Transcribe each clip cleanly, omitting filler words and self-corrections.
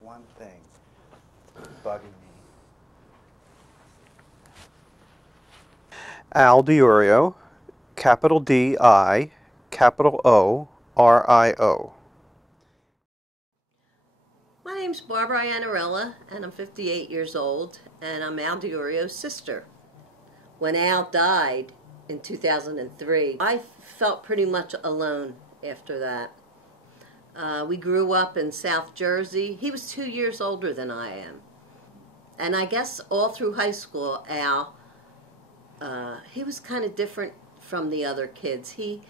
One thing bugging me. Al DiOrio, capital D-I, capital O-R-I-O. My name's Barbara Iannarella, and I'm 58 years old, and I'm Al DiOrio's sister. When Al died in 2003, I felt pretty much alone after that. We grew up in South Jersey. He was 2 years older than I am. And I guess all through high school, Al, he was kind of different from the other kids. He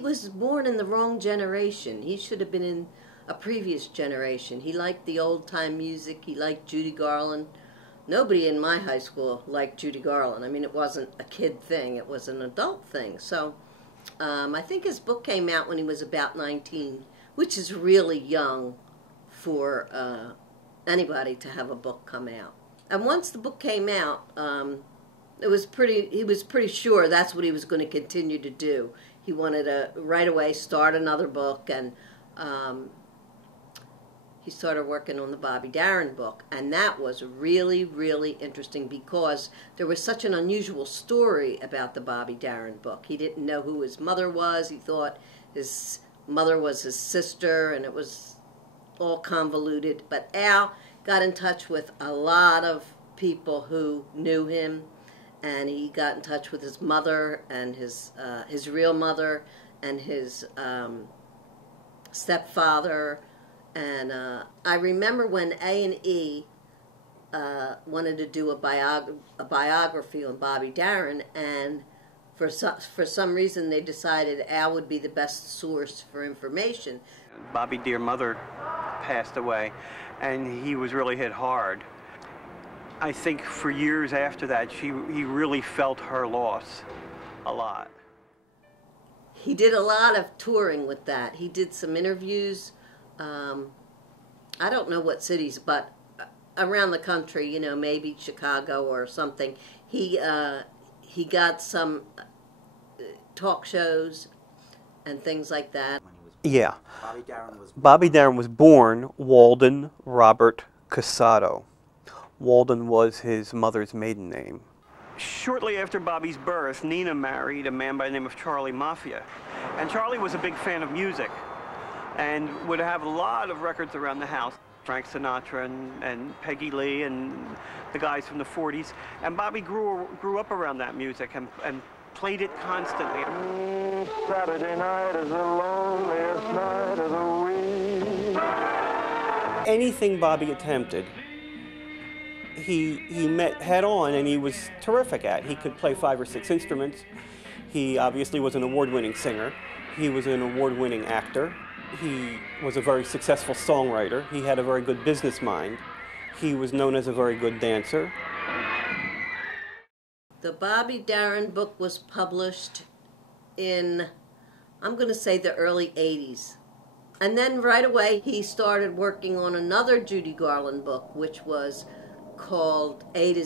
was born in the wrong generation. He should have been in a previous generation. He liked the old-time music. He liked Judy Garland. Nobody in my high school liked Judy Garland. I mean, it wasn't a kid thing. It was an adult thing. So I think his book came out when he was about 19, which is really young for anybody to have a book come out. And once the book came out, he was pretty sure that's what he was going to continue to do. He wanted to right away start another book, and he started working on the Bobby Darin book, and that was really, really interesting because there was such an unusual story about the Bobby Darin book. He didn't know who his mother was. He thought his mother was his sister, and it was all convoluted. But Al got in touch with a lot of people who knew him, and he got in touch with his mother and his real mother and his stepfather. And I remember when A&E wanted to do a biography on Bobby Darin, and for some reason they decided Al would be the best source for information. Bobby's dear mother passed away, and he was really hit hard. I think for years after that, he really felt her loss a lot. He did a lot of touring with that. He did some interviews. I don't know what cities, but around the country, you know, maybe Chicago or something. He got some talk shows and things like that. Yeah. Bobby Darin was born Walden Robert Casado. Walden was his mother's maiden name. Shortly after Bobby's birth, Nina married a man by the name of Charlie Mafia. And Charlie was a big fan of music and would have a lot of records around the house. Frank Sinatra and Peggy Lee and the guys from the 40s. And Bobby grew up around that music and played it constantly. Saturday night is the loneliest night of the week. Anything Bobby attempted, he met head on, and he was terrific at. He could play 5 or 6 instruments. He obviously was an award-winning singer. He was an award-winning actor. He was a very successful songwriter. He had a very good business mind. He was known as a very good dancer. The Bobby Darin book was published in, I'm going to say, the early 80s. And then right away he started working on another Judy Garland book, which was called A to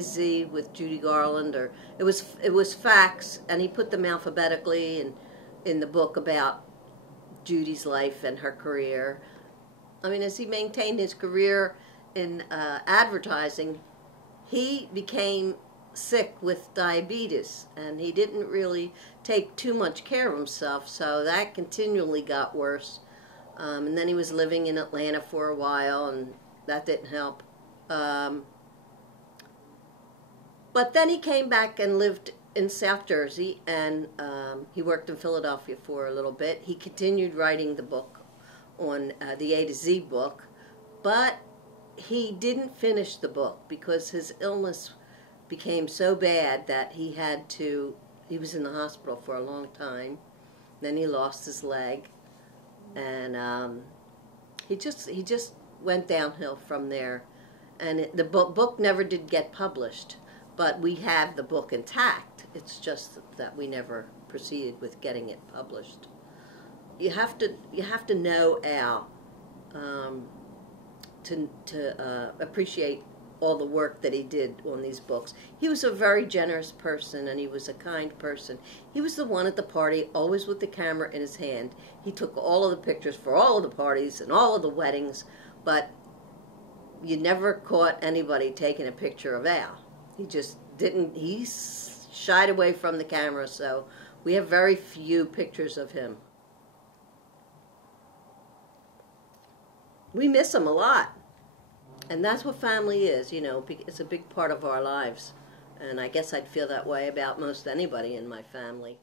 Z with Judy Garland, or it was facts, and he put them alphabetically in the book about Judy's life and her career. I mean, as he maintained his career in advertising, he became sick with diabetes, and he didn't really take too much care of himself, so that continually got worse. And then he was living in Atlanta for a while, and that didn't help. But then he came back and lived in South Jersey, and he worked in Philadelphia for a little bit. He continued writing the book on the A to Z book, but he didn't finish the book because his illness became so bad that he was in the hospital for a long time. Then he lost his leg, and he just went downhill from there. And the book never did get published, but we have the book intact. It's just that we never proceeded with getting it published. You have to know Al to appreciate all the work that he did on these books. He was a very generous person, and he was a kind person. He was the one at the party, always with the camera in his hand. He took all of the pictures for all of the parties and all of the weddings, but you never caught anybody taking a picture of Al. He just didn't, he shied away from the camera, so we have very few pictures of him. We miss him a lot. And that's what family is, you know. It's a big part of our lives. And I guess I'd feel that way about most anybody in my family.